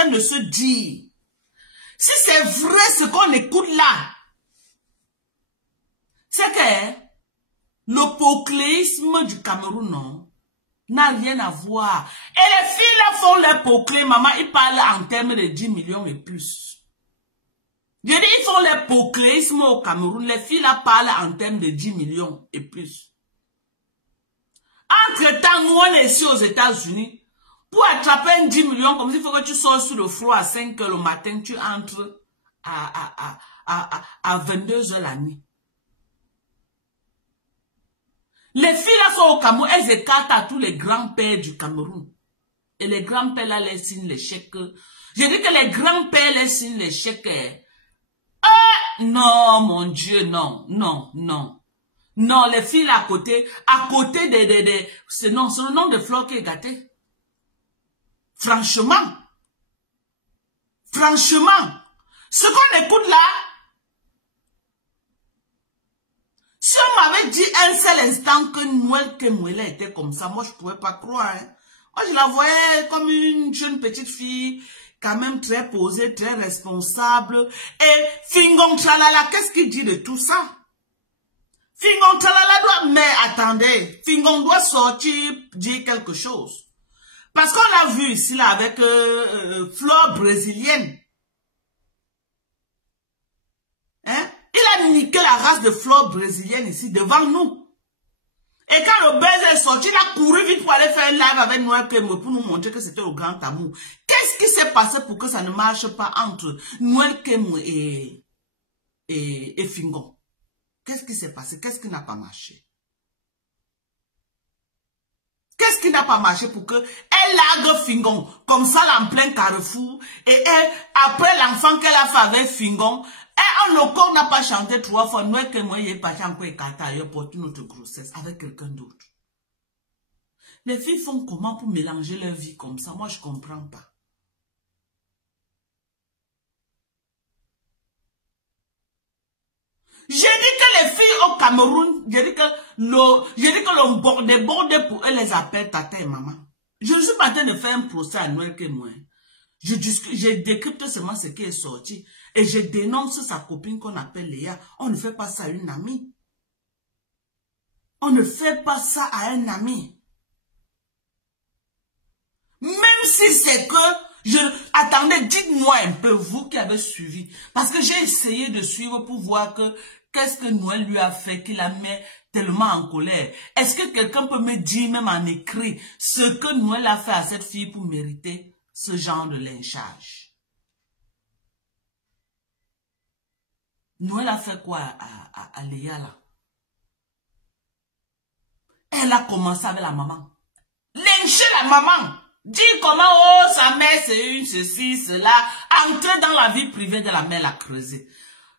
train de se dire, si c'est vrai ce qu'on écoute là, c'est que l'hypocléisme du Cameroun, non, n'a rien à voir. Et les filles là font l'hypoclé, maman, ils parlent en termes de 10 millions et plus. Je dis, ils font l'hypocléisme au Cameroun, les filles là parlent en termes de 10 millions et plus. Entre-temps, nous on est ici aux États-Unis. Pour attraper un 10 millions, comme s'il faut que tu sors sur le flot à 5 heures le matin, tu entres à 22 heures la nuit. Les filles là sont au Cameroun, elles écartent à tous les grands-pères du Cameroun. Et les grands-pères là les signent les chèques. Je dis que les grands-pères les signent les chèques. Non, mon Dieu, non, non, non. Non, les filles là à côté c'est le nom de Flore qui est gâté. Franchement, ce qu'on écoute là, si on m'avait dit un seul instant que Noël Kemuela était comme ça, moi je ne pouvais pas croire. Hein. Moi je la voyais comme une jeune petite fille, quand même très posée, très responsable. Et Fingon Tralala, qu'est-ce qu'il dit de tout ça? Fingon Tralala doit, mais attendez, Fingon doit sortir, dire quelque chose. Parce qu'on l'a vu ici, là, avec Flore brésilienne. Hein? Il a niqué la race de Flore brésilienne ici, devant nous. Et quand le baiser est sorti, il a couru vite pour aller faire un live avec Noël Kemwe pour nous montrer que c'était le grand amour. Qu'est-ce qui s'est passé pour que ça ne marche pas entre Noël Kemwe et Fingon? Qu'est-ce qui s'est passé? Qu'est-ce qui n'a pas marché? Qu'est-ce qui n'a pas marché pour que elle largue Fingon comme ça là en plein carrefour et elle, après l'enfant qu'elle a fait avec Fingon, elle en encore n'a pas chanté 3 fois, Noël que moi il est parti encore écarté ailleurs pour une autre grossesse avec quelqu'un d'autre. Les filles font comment pour mélanger leur vie comme ça? Moi je comprends pas. J'ai dit que les filles au Cameroun, j'ai dit que le débordé pour elles les appelle tata et maman. Je ne suis pas en train de faire un procès à Noël que moi. Je décrypte seulement ce qui est sorti. Et je dénonce sa copine qu'on appelle Léa. On ne fait pas ça à une amie. On ne fait pas ça à un ami. Même si c'est que... Attendez, dites-moi un peu, vous qui avez suivi. Parce que j'ai essayé de suivre pour voir que... Qu'est-ce que Noël lui a fait qu'il la met tellement en colère? Est-ce que quelqu'un peut me dire, même en écrit, ce que Noël a fait à cette fille pour mériter ce genre de lynchage? Noël a fait quoi à Léa là? Elle a commencé avec la maman. Lyncher la maman. Dire comment, oh, sa mère c'est une, ceci, cela. Entrer dans la vie privée de la mère, la creuser.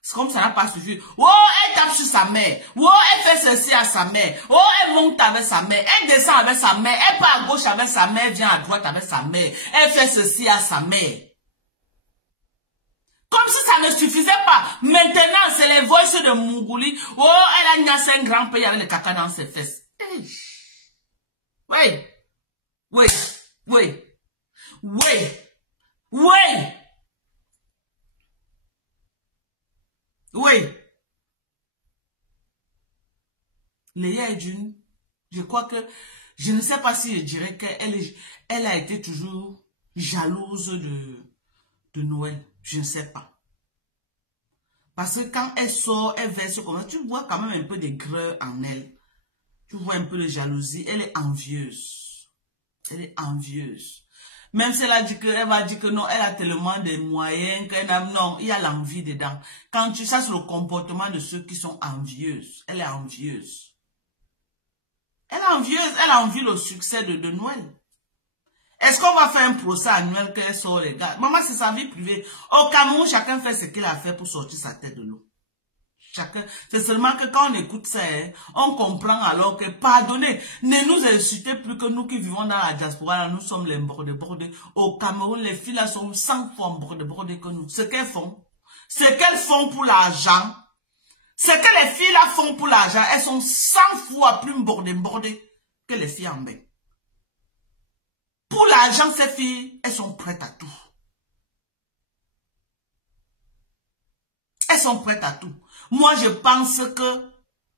C'est comme ça n'a pas suffi. Oh, elle tape sur sa mère. Oh, elle fait ceci à sa mère. Oh, elle monte avec sa mère. Elle descend avec sa mère. Elle part à gauche avec sa mère, vient à droite avec sa mère. Elle fait ceci à sa mère. Comme si ça ne suffisait pas. Maintenant, c'est les voices de Mougouli. Oh, elle a gnassé un grand pays avec le caca dans ses fesses. Oui. Oui. Oui. Oui. Oui. Oui. Léa est d'une. Je crois que, je ne sais pas si je dirais qu'elle a été toujours jalouse de Noël. Je ne sais pas. Parce que quand elle sort, elle verse comme ça, tu vois quand même un peu de greur en elle. Tu vois un peu de jalousie. Elle est envieuse. Elle est envieuse. Même si elle va dire que non, elle a tellement de moyens qu'elle a, non, il y a l'envie dedans. Quand tu sais sur le comportement de ceux qui sont envieuses, elle est envieuse. Elle est envieuse, elle a envie le succès de Noël. Est-ce qu'on va faire un procès à Noël qu'elle sort les gars? Maman, c'est sa vie privée. Au Cameroun, chacun fait ce qu'il a fait pour sortir sa tête de l'eau. Chacun. C'est seulement que quand on écoute ça, hein, on comprend alors que, pardonnez, ne nous insultez plus que nous qui vivons dans la diaspora, là, nous sommes les bordés. Au Cameroun, les filles là sont 100 fois bordées que nous. Ce qu'elles font pour l'argent, ce que les filles là font pour l'argent, elles sont 100 fois plus bordées que les filles en bain. Pour l'argent, ces filles, elles sont prêtes à tout. sont prêtes à tout. Moi, je pense que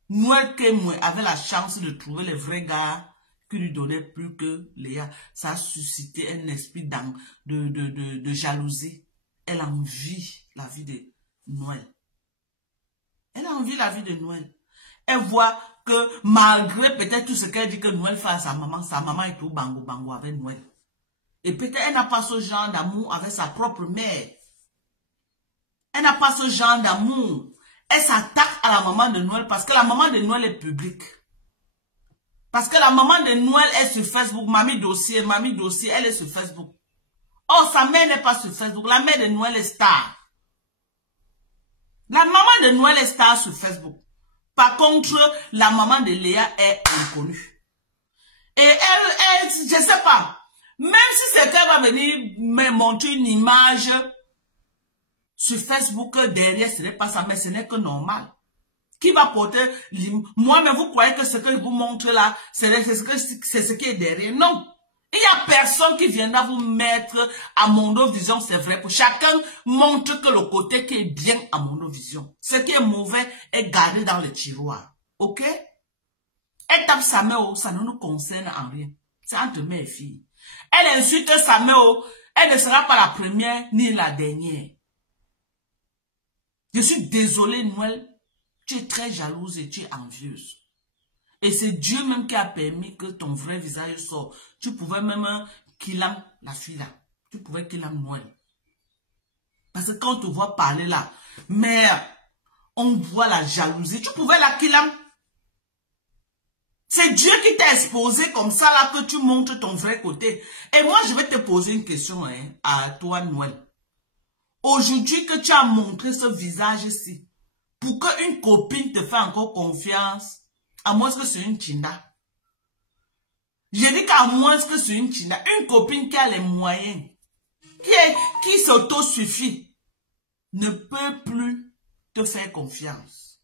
Noël Kemwe avait la chance de trouver les vrais gars qui lui donnaient plus que Léa. Ça a suscité un esprit de jalousie. Elle envie la vie de Noël. Elle a envie la vie de Noël. Elle voit que malgré peut-être tout ce qu'elle dit que Noël fait à sa maman est tout bango avec Noël. Et peut-être elle n'a pas ce genre d'amour avec sa propre mère. Elle n'a pas ce genre d'amour. Elle s'attaque à la maman de Noël parce que la maman de Noël est publique. Parce que la maman de Noël est sur Facebook. Mamie dossier, elle est sur Facebook. Oh, sa mère n'est pas sur Facebook. La mère de Noël est star. La maman de Noël est star sur Facebook. Par contre, la maman de Léa est inconnue. Et elle, je sais pas. Même si c'est qu'elle va venir me montrer une image sur Facebook derrière, ce n'est pas ça, mais ce n'est que normal. Qui va porter... Moi, mais vous croyez que ce que je vous montre là, c'est ce qui est derrière? Non. Il n'y a personne qui viendra vous mettre à Mondovision, c'est vrai. Pour chacun montre que le côté qui est bien à Mondovision. Ce qui est mauvais est gardé dans le tiroir. Ok? Elle tape sa mère, ça ne nous concerne en rien. C'est entre mère et fille. Elle insulte sa mère, elle ne sera pas la première ni la dernière. Je suis désolée, Noël. Tu es très jalouse et tu es envieuse. Et c'est Dieu même qui a permis que ton vrai visage sorte. Tu pouvais même qu'il aime la fille là. Tu pouvais qu'il aime Noël. Parce que quand on te voit parler là, mère, on voit la jalousie. Tu pouvais la qu'il aime. C'est Dieu qui t'a exposé comme ça là que tu montres ton vrai côté. Et moi, je vais te poser une question à toi, Noël. Aujourd'hui que tu as montré ce visage-ci, pour qu'une copine te fasse encore confiance, à moins que c'est une Chinda. Je dis qu'à moins que c'est une Chinda, une copine qui a les moyens, qui s'auto-suffit, ne peut plus te faire confiance.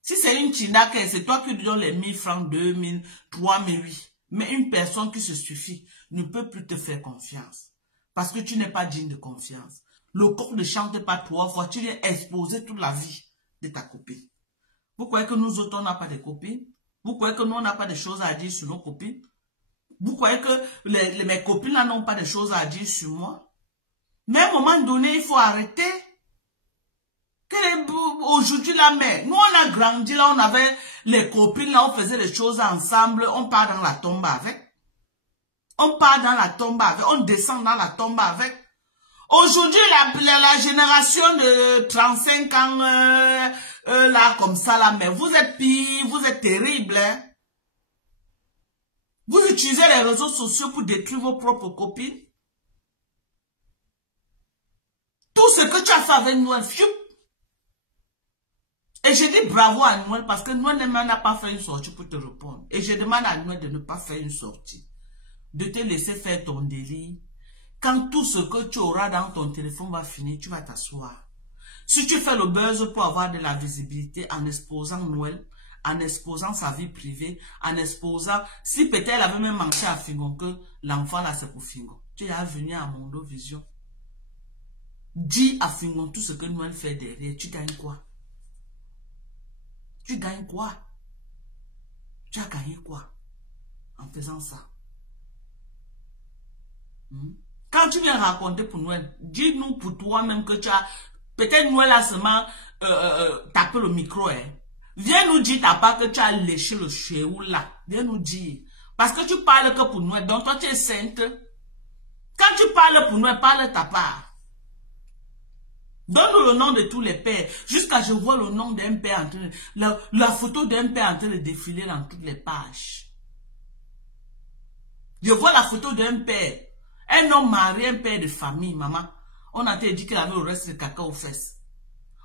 Si c'est une Chinda, c'est toi qui lui donnes les 1000 francs, 2000, 3000, oui. Mais une personne qui se suffit ne peut plus te faire confiance. Parce que tu n'es pas digne de confiance. Le corps ne chante pas 3 fois, tu viens exposer toute la vie de ta copine. Vous croyez que nous autres, on n'a pas de copines? Vous croyez que nous, on n'a pas de choses à dire sur nos copines? Vous croyez que mes copines là n'ont pas de choses à dire sur moi? Mais à un moment donné, il faut arrêter. Aujourd'hui, la mère, nous, on a grandi là, on avait les copines là, on faisait les choses ensemble, on part dans la tombe avec. On part dans la tombe avec, on descend dans la tombe avec. Aujourd'hui, la génération de 35 ans, là, comme ça, là, mais vous êtes pire, vous êtes terrible. Hein? Vous utilisez les réseaux sociaux pour détruire vos propres copines. Tout ce que tu as fait avec Noël, et je dis bravo à Noël parce que Noël n'a pas fait une sortie pour te répondre. Et je demande à Noël de ne pas faire une sortie. De te laisser faire ton délire. Quand tout ce que tu auras dans ton téléphone va finir, tu vas t'asseoir. Si tu fais le buzz pour avoir de la visibilité en exposant Noël, en exposant sa vie privée, en exposant... Si peut-être elle avait même manqué à Fingon que l'enfant là c'est pour Fingon. Tu es venu à Mondovision. Dis à Fingon tout ce que Noël fait derrière. Tu gagnes quoi? Tu gagnes quoi? Tu as gagné quoi en faisant ça? Quand tu viens raconter pour Noël, dis-nous pour toi-même que tu as... Peut-être Noël a seulement tapé le micro. Hein. Viens nous dire ta part que tu as léché le chéou là. Viens nous dire. Parce que tu parles que pour Noël. Donc toi tu es sainte. Quand tu parles pour Noël, parle ta part. Donne-nous le nom de tous les pères. Jusqu'à je vois le nom d'un père en train de... La photo d'un père en train de défiler dans toutes les pages. Je vois la photo d'un père. Un homme marié, un père de famille, maman. On a dit qu'il avait le reste de caca aux fesses.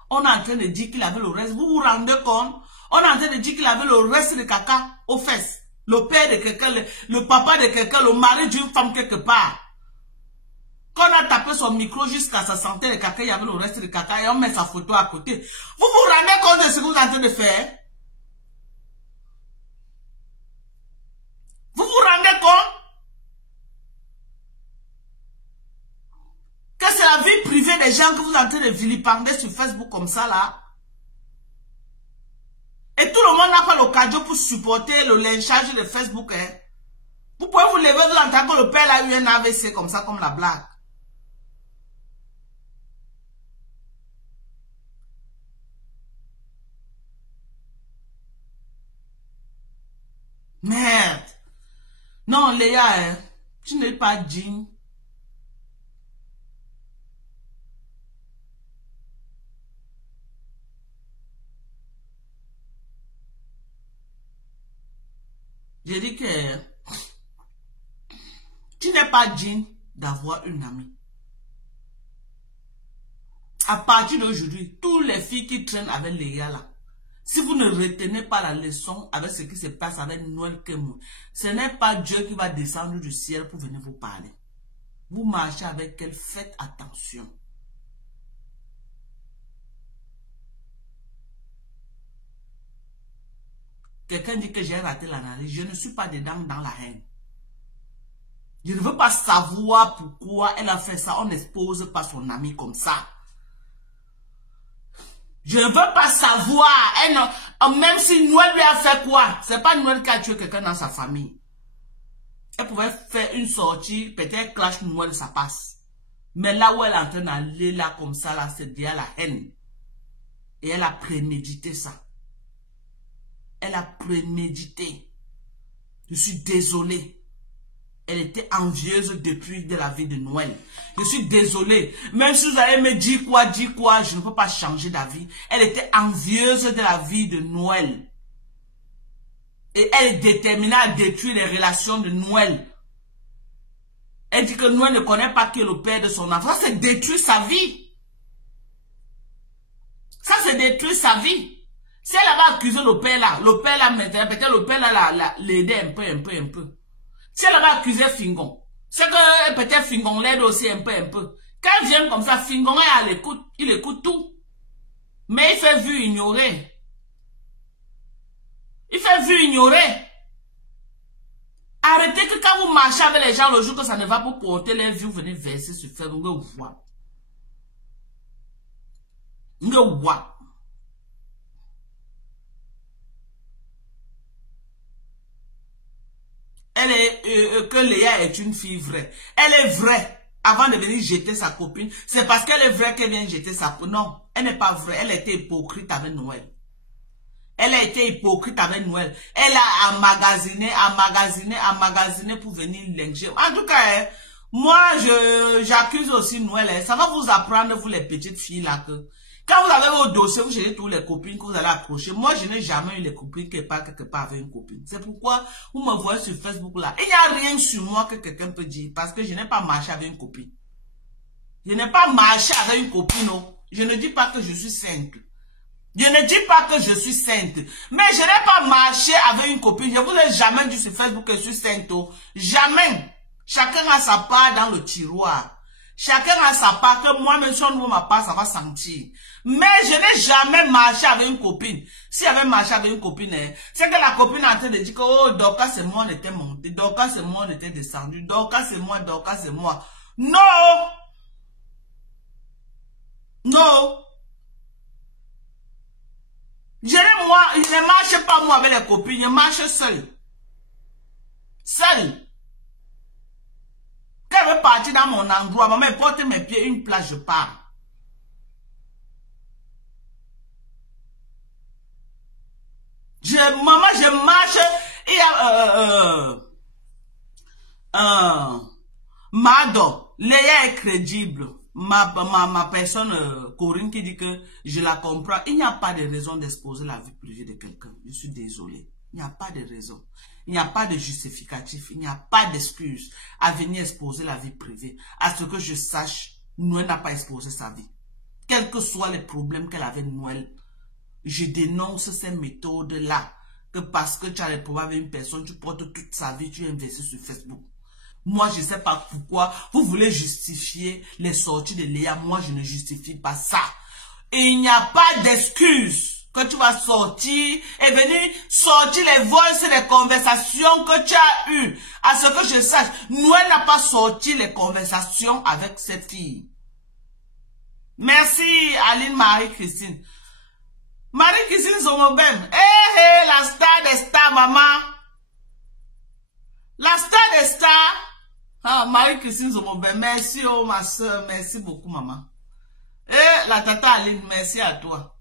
On est en train de dire qu'il avait le reste. Vous vous rendez compte? On est en train de dire qu'il avait le reste de caca aux fesses. Le père de quelqu'un, le papa de quelqu'un, le mari d'une femme quelque part. Quand on a tapé son micro jusqu'à sa santé de caca, il y avait le reste de caca et on met sa photo à côté. Vous vous rendez compte de ce que vous êtes en train de faire? Vous vous rendez compte? Que c'est la vie privée accuser des gens que vous êtes en train de vilipender sur Facebook comme ça, là. Et tout le monde n'a pas l'occasion pour supporter le lynchage de Facebook, hein. Vous pouvez vous lever, vous entendez que le père a eu un AVC comme ça, comme la blague. Merde. Non, Léa, hein, tu n'es pas digne. J'ai dit que tu n'es pas digne d'avoir une amie. À partir d'aujourd'hui, toutes les filles qui traînent avec Léa là, si vous ne retenez pas la leçon avec ce qui se passe avec Noël Kemou, ce n'est pas Dieu qui va descendre du ciel pour venir vous parler. Vous marchez avec elle, faites attention. Quelqu'un dit que j'ai raté l'analyse. Je ne suis pas dedans dans la haine. Je ne veux pas savoir pourquoi elle a fait ça. On n'expose pas son ami comme ça. Je ne veux pas savoir. Même si Noël lui a fait quoi? C'est pas Noël qui a tué quelqu'un dans sa famille. Elle pouvait faire une sortie. Peut-être clash Noël, ça passe. Mais là où elle est en train d'aller là comme ça, là, c'est déjà la haine. Et elle a prémédité ça. Elle a prémédité. Je suis désolé. Elle était envieuse depuis de la vie de Noël. Je suis désolé. Même si vous allez me dire quoi, je ne peux pas changer d'avis. Elle était envieuse de la vie de Noël. Et elle est déterminée à détruire les relations de Noël. Elle dit que Noël ne connaît pas qui est le père de son enfant. Ça, c'est détruire sa vie. Ça, c'est détruire sa vie. Si elle avait accusé le père là maintenant, peut-être le père là l'aidait un peu. Si elle avait accusé Fingon, c'est que peut-être Fingon l'aide aussi un peu. Quand il vient comme ça, Fingon est à l'écoute, il écoute tout. Mais il fait vu ignorer. Arrêtez que quand vous marchez avec les gens le jour que ça ne va pas porter les vues, vous venez verser sur Facebook, vous voyez. Vous voyez. Elle est, que Léa est une fille vraie. Elle est vraie. Avant de venir jeter sa copine, c'est parce qu'elle est vraie qu'elle vient jeter sa copine. Non, elle n'est pas vraie. Elle était hypocrite avec Noël. Elle a été hypocrite avec Noël. Elle a emmagasiné pour venir lyncher. En tout cas, moi, j'accuse aussi Noël. Ça va vous apprendre, vous les petites filles là, que quand vous avez vos dossiers, vous cherchez tous les copines que vous allez accrocher. Moi, je n'ai jamais eu les copines qui partent quelque part avec une copine. C'est pourquoi vous me voyez sur Facebook là. Il n'y a rien sur moi que quelqu'un peut dire parce que je n'ai pas marché avec une copine. Je n'ai pas marché avec une copine, non. Je ne dis pas que je suis sainte. Je ne dis pas que je suis sainte. Mais je n'ai pas marché avec une copine. Je vous ai jamais dit sur Facebook que je suis sainte. Jamais. Chacun a sa part dans le tiroir. Chacun a sa part, que moi-même, si on ouvre ma part, ça va sentir. Mais je n'ai jamais marché avec une copine. Si j'avais marché avec une copine, c'est que la copine est en train de dire que, oh, Dorcas, c'est moi, on était monté. Dorcas, c'est moi, on était descendu. Dorcas, c'est moi, Dorcas, c'est moi. Non! Non! Je ne marche pas moi avec les copines, je marche seul. Seul. Quand je veux partir dans mon endroit, maman porte mes pieds, une place, je pars. Maman, je marche, il y a, Mado, Léa est crédible. Ma personne, Corinne, qui dit que je la comprends. Il n'y a pas de raison d'exposer la vie privée de quelqu'un. Je suis désolé. Il n'y a pas de raison. Il n'y a pas de justificatif. Il n'y a pas d'excuse à venir exposer la vie privée. À ce que je sache, Noël n'a pas exposé sa vie. Quels que soient les problèmes qu'elle avait Noël, je dénonce ces méthodes-là. Que parce que tu as les problèmes avec une personne, tu portes toute sa vie, tu investis sur Facebook. Moi, je ne sais pas pourquoi vous voulez justifier les sorties de Léa. Moi, je ne justifie pas ça. Et il n'y a pas d'excuse que tu vas sortir et venir sortir les voices et les conversations que tu as eues. À ce que je sache, Noël n'a pas sorti les conversations avec cette fille. Merci, Aline Marie-Christine. Marie-Christine Zomobem. Eh, la star des stars, maman. La star des stars. Ah, Marie-Christine Zomobem. Merci, oh, ma soeur. Merci beaucoup, maman. Eh, la tata Aline, merci à toi.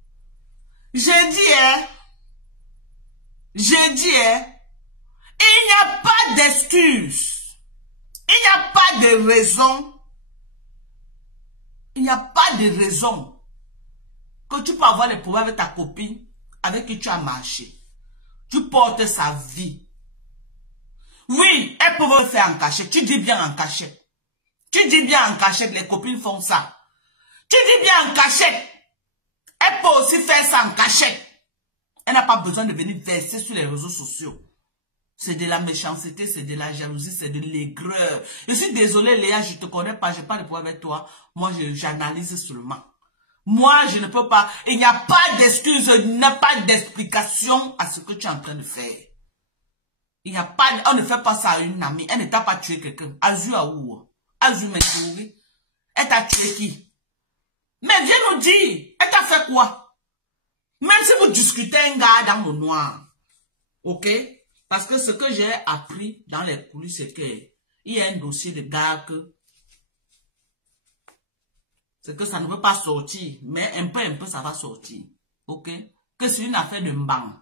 J'ai dit, il n'y a pas d'excuse. Il n'y a pas de raison. Il n'y a pas de raison que tu peux avoir des problèmes avec ta copine avec qui tu as marché. Tu portes sa vie. Oui, elle peut le faire en cachette. Tu dis bien en cachette. Tu dis bien en cachette, les copines font ça. Tu dis bien en cachette. Elle peut aussi faire ça en cachette. Elle n'a pas besoin de venir verser sur les réseaux sociaux. C'est de la méchanceté, c'est de la jalousie, c'est de l'aigreur. Je suis désolée, Léa, je ne te connais pas, je n'ai pas de problème avec toi. Moi, j'analyse seulement. Moi, je ne peux pas. Il n'y a pas d'excuse, il n'y a pas d'explication à ce que tu es en train de faire. Il n'y a pas, on ne fait pas ça à une amie. Elle ne t'a pas tué quelqu'un. Azu à où? Azu Mentouri. Elle t'a tué qui? Mais viens nous dire, elle t'a fait quoi? Même si vous discutez un gars dans le noir. Ok? Parce que ce que j'ai appris dans les coulisses, c'est qu'il y a un dossier de gars que c'est que ça ne veut pas sortir, mais un peu, ça va sortir. Ok? Que c'est une affaire de mbang.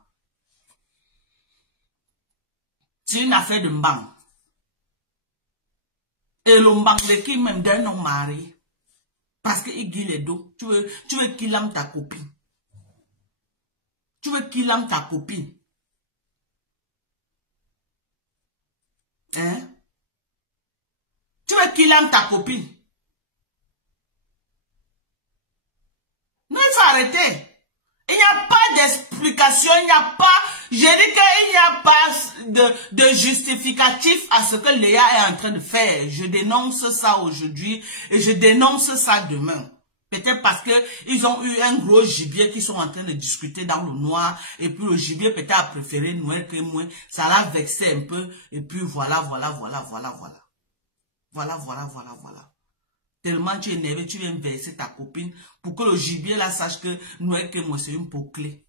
C'est une affaire de mbang. Et le mbang de qui même d'un homme marié. Parce qu'il guille les dos. Tu veux qu'il aime ta copine. Tu veux qu'il aime ta copine. Hein? Tu veux qu'il aime ta copine. Non, il faut arrêter. Il n'y a pas d'explication, il n'y a pas, je dis qu'il n'y a pas de justificatif à ce que Léa est en train de faire. Je dénonce ça aujourd'hui et je dénonce ça demain. Peut-être parce que ils ont eu un gros gibier qui sont en train de discuter dans le noir et puis le gibier peut-être a préféré Noël que moi. Ça l'a vexé un peu et puis voilà. Tellement tu es énervé, tu viens verser ta copine pour que le gibier là sache que Noël que moi c'est une peau clé.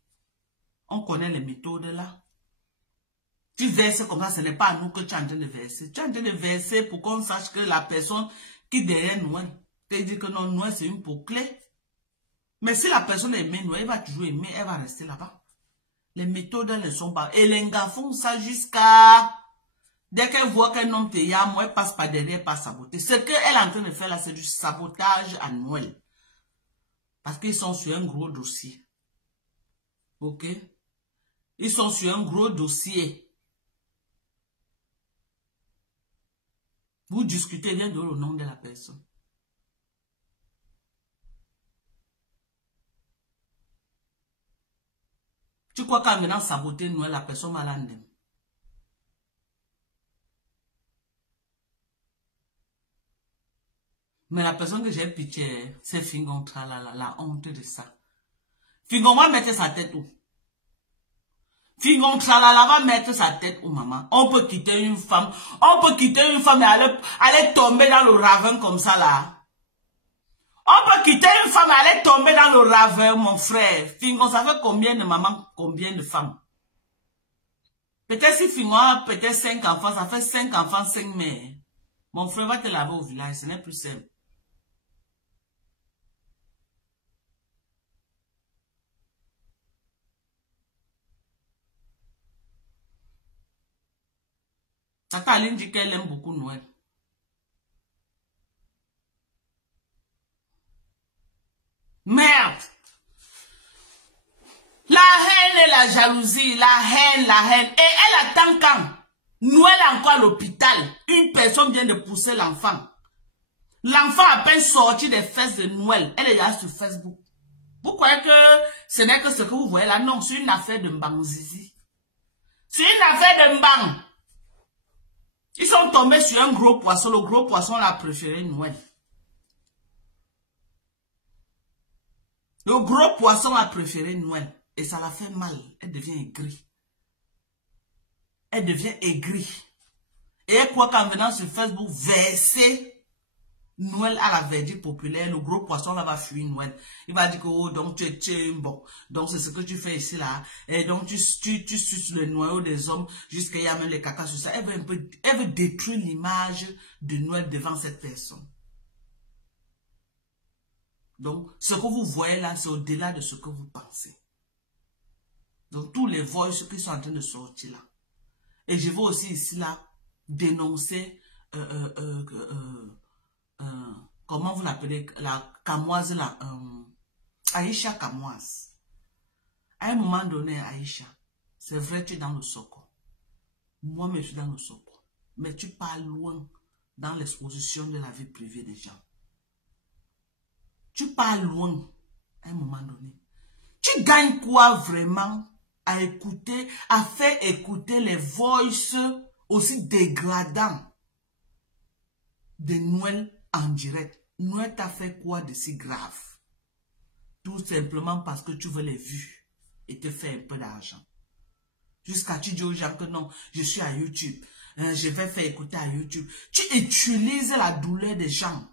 On connaît les méthodes là. Tu verses comme ça, ce n'est pas à nous que tu es en train de verser. Tu es en train de verser pour qu'on sache que la personne qui derrière Noël te dit que non, Noël c'est une peau clé. Mais si la personne aime Noël, elle va toujours aimer, elle va rester là-bas. Les méthodes ne sont pas. Et les gars font ça jusqu'à... Dès qu'elle voit qu'un homme te yam, elle passe par derrière, par saboter. Ce qu'elle est en train de faire là, c'est du sabotage à Noël. Parce qu'ils sont sur un gros dossier. Ok? Ils sont sur un gros dossier. Vous discutez bien de le nom de la personne. Tu crois qu'en venant saboter Noël, la personne va l'endem. Mais la personne que j'ai pitié, c'est Fingon Tralala, la honte de ça. Fingon va mettre sa tête où? Fingon Tralala va mettre sa tête où, maman? On peut quitter une femme et aller tomber dans le ravin comme ça, là. On peut quitter une femme et aller tomber dans le ravin, mon frère. Fingon, ça fait combien de mamans, combien de femmes? Peut-être si Fingon a peut-être 5 enfants, ça fait 5 enfants, 5 mères. Mon frère va te laver au village, ce n'est plus simple. Tata Aline dit qu'elle aime beaucoup Noël. Merde! La haine et la jalousie, la haine. Et elle attend quand? Noël est encore à l'hôpital. Une personne vient de pousser l'enfant. L'enfant a peine sorti des fesses de Noël. Elle est là sur Facebook. Vous croyez que ce n'est que ce que vous voyez là? Non, c'est une affaire de Mbang Zizi. C'est une affaire de Mbang. Ils sont tombés sur un gros poisson. Le gros poisson l'a préféré Noël. Le gros poisson a préféré Noël. Et ça l'a fait mal. Elle devient aigrie. Elle devient aigrie. Et elle croit qu'en venant sur Facebook, verser Noël à la verdict populaire, le gros poisson là va fuir Noël. Il va dire que, oh, donc tu es bon. Donc c'est ce que tu fais ici là. Et donc tu suces le noyau des hommes jusqu'à y a même les caca sur ça. Elle veut détruire l'image de Noël devant cette personne. Donc ce que vous voyez là, c'est au-delà de ce que vous pensez. Donc tous les voices qui sont en train de sortir là. Et je veux aussi ici là dénoncer comment vous l'appelez, la Kamoise là, Aïcha Kamoise. À un moment donné, Aïcha, c'est vrai, tu es dans le soco. Moi, je suis dans le soco. Mais tu pars loin dans l'exposition de la vie privée des gens. Tu pars loin à un moment donné. Tu gagnes quoi vraiment à écouter, à faire écouter les voices aussi dégradants de Noël en direct? Noël t'a fait quoi de si grave? Tout simplement parce que tu veux les vues et te faire un peu d'argent. Jusqu'à tu dis aux gens que non, je suis à YouTube, je vais faire écouter à YouTube. Tu utilises la douleur des gens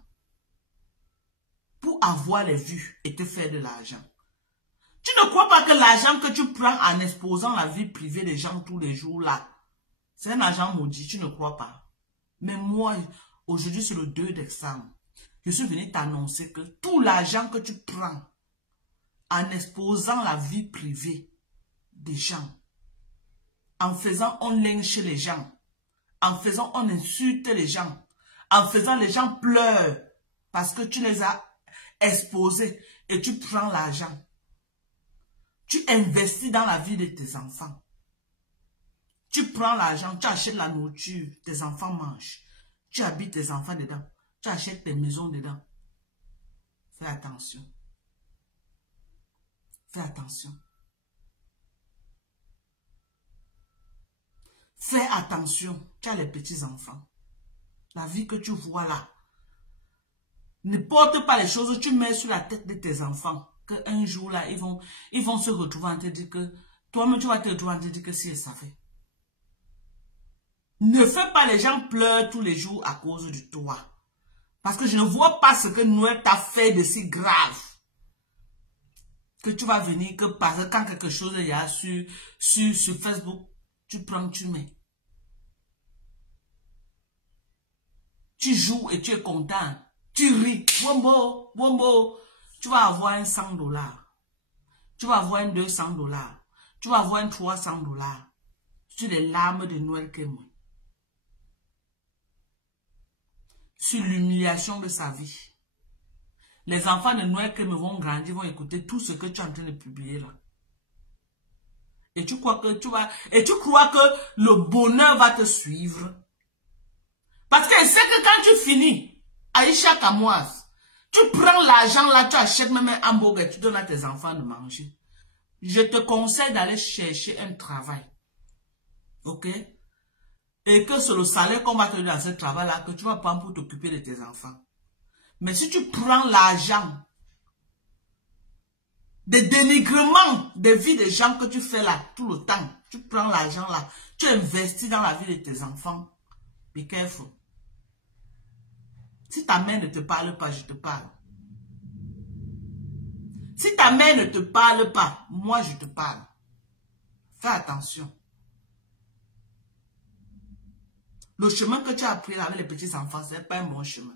pour avoir les vues et te faire de l'argent. Tu ne crois pas que l'argent que tu prends en exposant la vie privée des gens tous les jours là, c'est un argent maudit, tu ne crois pas? Mais moi, aujourd'hui c'est le 2 décembre, je suis venu t'annoncer que tout l'argent que tu prends en exposant la vie privée des gens, en faisant on lynche les gens, en faisant on insulte les gens, en faisant les gens pleurent parce que tu les as exposés et tu prends l'argent. Tu investis dans la vie de tes enfants. Tu prends l'argent, tu achètes la nourriture, tes enfants mangent. Tu habites tes enfants dedans. Tu achètes tes maisons dedans. Fais attention. Fais attention. Fais attention. Tu as les petits enfants. La vie que tu vois là. Ne porte pas les choses, tu mets sur la tête de tes enfants. Qu'un jour là, ils vont se retrouver en te dire que toi-même tu vas te retrouver en te dire que si ça fait. Ne fais pas les gens pleurer tous les jours à cause de toi. Parce que je ne vois pas ce que Noël t'a fait de si grave. Que tu vas venir, que parce que quand quelque chose il y a sur Facebook, tu prends, tu mets. Tu joues et tu es content. Tu ris. Wombo, wombo. Tu vas avoir un $100. Tu vas avoir un $200. Tu vas avoir un $300. Sur les larmes de Noël que moi. Sur l'humiliation de sa vie. Les enfants de Noël que me vont grandir vont écouter tout ce que tu es en train de publier là. Et tu crois que le bonheur va te suivre. Parce que c'est que quand tu finis, Aïcha Kamoise, tu prends l'argent là, tu achètes même un hamburger, tu donnes à tes enfants de manger. Je te conseille d'aller chercher un travail. Ok? Et que c'est le salaire qu'on va te donner dans ce travail-là que tu vas prendre pour t'occuper de tes enfants. Mais si tu prends l'argent, des dénigrements des vies des gens que tu fais là, tout le temps, tu prends l'argent là, tu investis dans la vie de tes enfants, be careful. Si ta mère ne te parle pas, je te parle. Si ta mère ne te parle pas, moi je te parle. Fais attention. Le chemin que tu as pris là avec les petits enfants, ce n'est pas un bon chemin.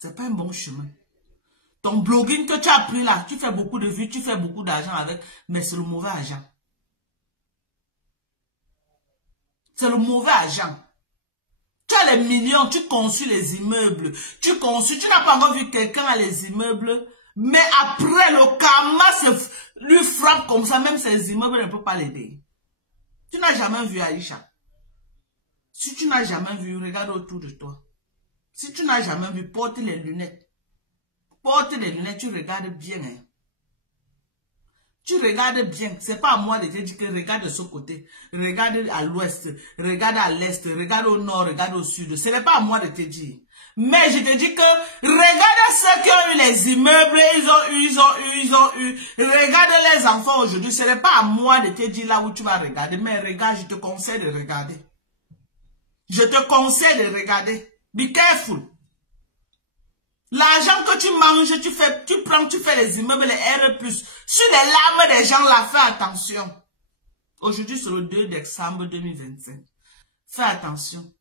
Ce n'est pas un bon chemin. Ton blogging que tu as pris là, tu fais beaucoup de vues, tu fais beaucoup d'argent avec, mais c'est le mauvais argent. C'est le mauvais argent. Tu as les millions, tu construis les immeubles. Tu n'as pas encore vu quelqu'un à les immeubles, mais après le karma lui frappe comme ça, même ses immeubles ne peuvent pas l'aider. Tu n'as jamais vu Aïcha. Si tu n'as jamais vu, regarde autour de toi. Si tu n'as jamais vu, porte les lunettes. Porte les lunettes, tu regardes bien. Hein. Tu regardes bien. C'est pas à moi de te dire que regarde de ce côté. Regarde à l'ouest. Regarde à l'est. Regarde au nord. Regarde au sud. Ce n'est pas à moi de te dire. Mais je te dis que regarde ceux qui ont eu les immeubles. Ils ont eu. Regarde les enfants aujourd'hui. Ce n'est pas à moi de te dire là où tu vas regarder. Mais regarde, je te conseille de regarder. Je te conseille de regarder. Be careful. L'argent que tu manges, tu prends, tu fais les immeubles, les R+. Sur les larmes des gens, là, fais attention. Aujourd'hui, c'est le 2 décembre 2025. Fais attention.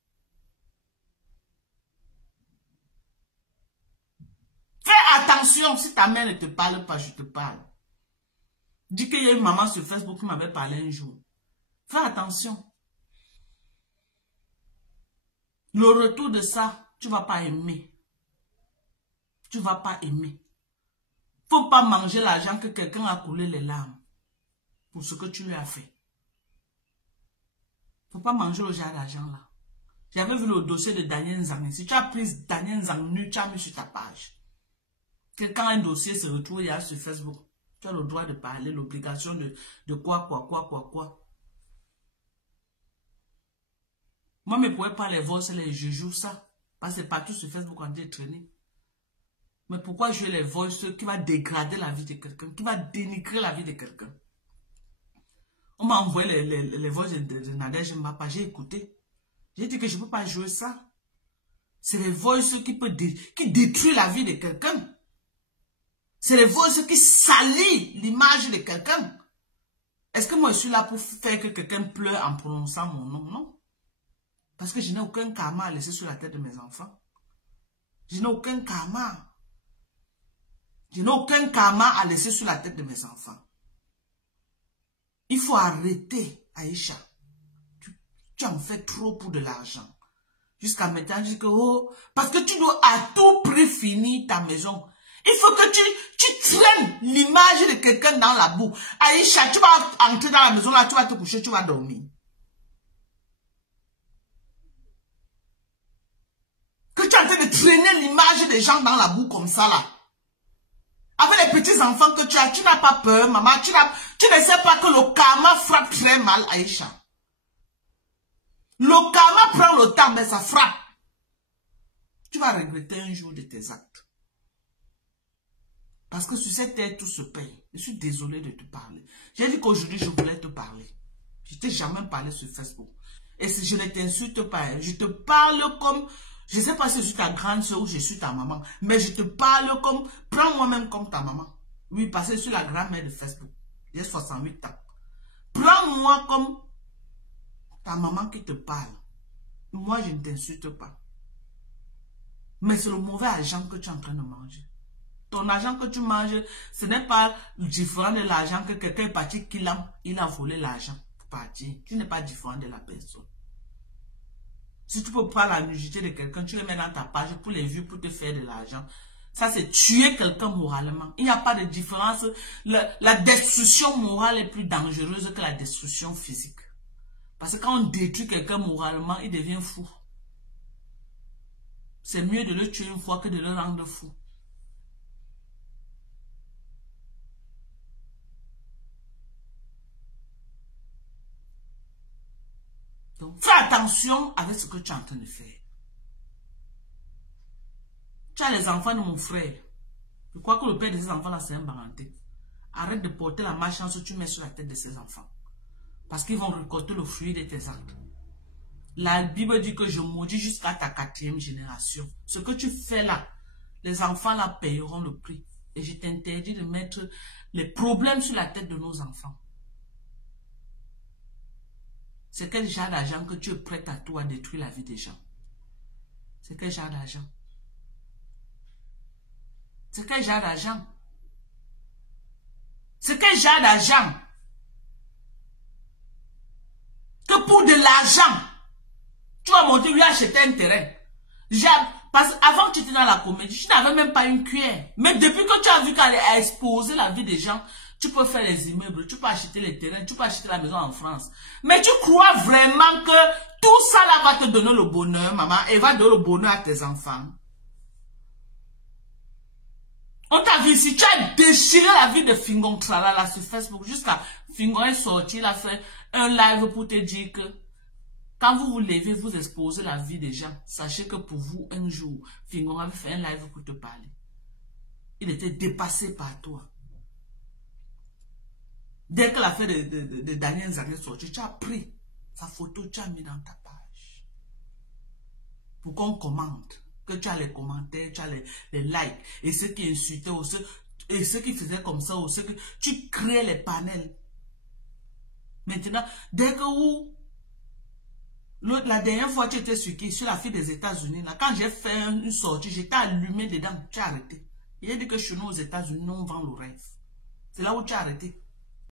Fais attention, si ta mère ne te parle pas, je te parle. Dis qu'il y a une maman sur Facebook qui m'avait parlé un jour. Fais attention. Le retour de ça, tu ne vas pas aimer. Tu ne vas pas aimer. Faut pas manger l'argent que quelqu'un a coulé les larmes pour ce que tu lui as fait. Faut pas manger le genre d'argent là. J'avais vu le dossier de Daniel Nzang. Si tu as pris Daniel Nzang nu, tu as mis sur ta page. Que quand un dossier se retrouve il y a sur Facebook, tu as le droit de parler, l'obligation de quoi. Moi, je ne pourrais pas les voices, je joue ça. Parce que c'est partout sur Facebook en train de traîner. Mais pourquoi jouer les voices qui va dégrader la vie de quelqu'un, qui va dénigrer la vie de quelqu'un? On m'a envoyé les voices de Nadège Mbapa, j'ai écouté. J'ai dit que je ne peux pas jouer ça. C'est les voices qui détruisent la vie de quelqu'un. C'est les voices qui salissent l'image de quelqu'un. Est-ce que moi je suis là pour faire que quelqu'un pleure en prononçant mon nom? Non. Parce que je n'ai aucun karma à laisser sur la tête de mes enfants. Je n'ai aucun karma. Je n'ai aucun karma à laisser sur la tête de mes enfants. Il faut arrêter, Aïcha. Tu en fais trop pour de l'argent. Jusqu'à maintenant, je dis que, oh, parce que tu dois à tout prix finir ta maison. Il faut que tu traînes l'image de quelqu'un dans la boue. Aïcha, tu vas entrer dans la maison, là, tu vas te coucher, tu vas dormir. Que tu es en train de traîner l'image des gens dans la boue comme ça, là. Avec les petits enfants que tu n'as pas peur, maman. Tu ne sais pas que le karma frappe très mal, Aïcha. Le karma prend le temps, mais ça frappe. Tu vas regretter un jour de tes actes. Parce que sur cette terre, tout se paye. Je suis désolé de te parler. J'ai dit qu'aujourd'hui, je voulais te parler. Je ne t'ai jamais parlé sur Facebook. Et si je ne t'insulte pas, je te parle comme... Je ne sais pas si je suis ta grande soeur ou je suis ta maman. Mais je te parle comme... Prends moi-même comme ta maman. Oui, parce que je suis la grand-mère de Facebook. J'ai 68 ans. Prends-moi comme ta maman qui te parle. Moi, je ne t'insulte pas. Mais c'est le mauvais argent que tu es en train de manger. Ton argent que tu manges, ce n'est pas différent de l'argent que quelqu'un est parti, il a volé l'argent pour partir. Tu n'es pas différent de la personne. Si tu ne peux pas la nudité de quelqu'un, tu le mets dans ta page pour les vues, pour te faire de l'argent. Ça, c'est tuer quelqu'un moralement. Il n'y a pas de différence. La destruction morale est plus dangereuse que la destruction physique. Parce que quand on détruit quelqu'un moralement, il devient fou. C'est mieux de le tuer une fois que de le rendre fou. Donc, fais attention avec ce que tu es en train de faire. Tu as les enfants de mon frère. Je crois que le père de ces enfants-là, c'est un baranté. Arrête de porter la malchance que tu mets sur la tête de ces enfants. Parce qu'ils vont récolter le fruit de tes actes. La Bible dit que je maudis jusqu'à ta 4e génération. Ce que tu fais là, les enfants là payeront le prix. Et je t'interdis de mettre les problèmes sur la tête de nos enfants. C'est quel genre d'argent que tu es prêt à tout à détruire la vie des gens? C'est quel genre d'argent? C'est quel genre d'argent? C'est quel genre d'argent? Que pour de l'argent, tu vas monter lui acheter un terrain. Parce qu'avant que tu étais dans la comédie, tu n'avais même pas une cuillère. Mais depuis que tu as vu qu'elle a exposé la vie des gens, tu peux faire les immeubles, tu peux acheter les terrains, tu peux acheter la maison en France. Mais tu crois vraiment que tout ça là va te donner le bonheur, maman, et va donner le bonheur à tes enfants? On t'a vu ici, tu as déchiré la vie de Fingon Tralala sur Facebook. Jusqu'à Fingon est sorti, il a fait un live pour te dire que quand vous vous levez, vous exposez la vie des gens. Sachez que pour vous, un jour, Fingon avait fait un live pour te parler. Il était dépassé par toi. Dès que l'affaire de Daniel Nzang est sortie, tu as pris sa photo, tu as mis dans ta page. pour qu'on commente. Que tu as les commentaires, tu as les likes. Et ceux qui insultaient, et ceux qui faisaient comme ça, ou ceux qui... Tu crées les panels. Maintenant, dès que où... La dernière fois, tu étais sur la fille des États-Unis. Quand j'ai fait une sortie, j'étais allumé dedans. Tu as arrêté. Il a dit que chez nous aux États-Unis, on vend le rêve. C'est là où tu as arrêté.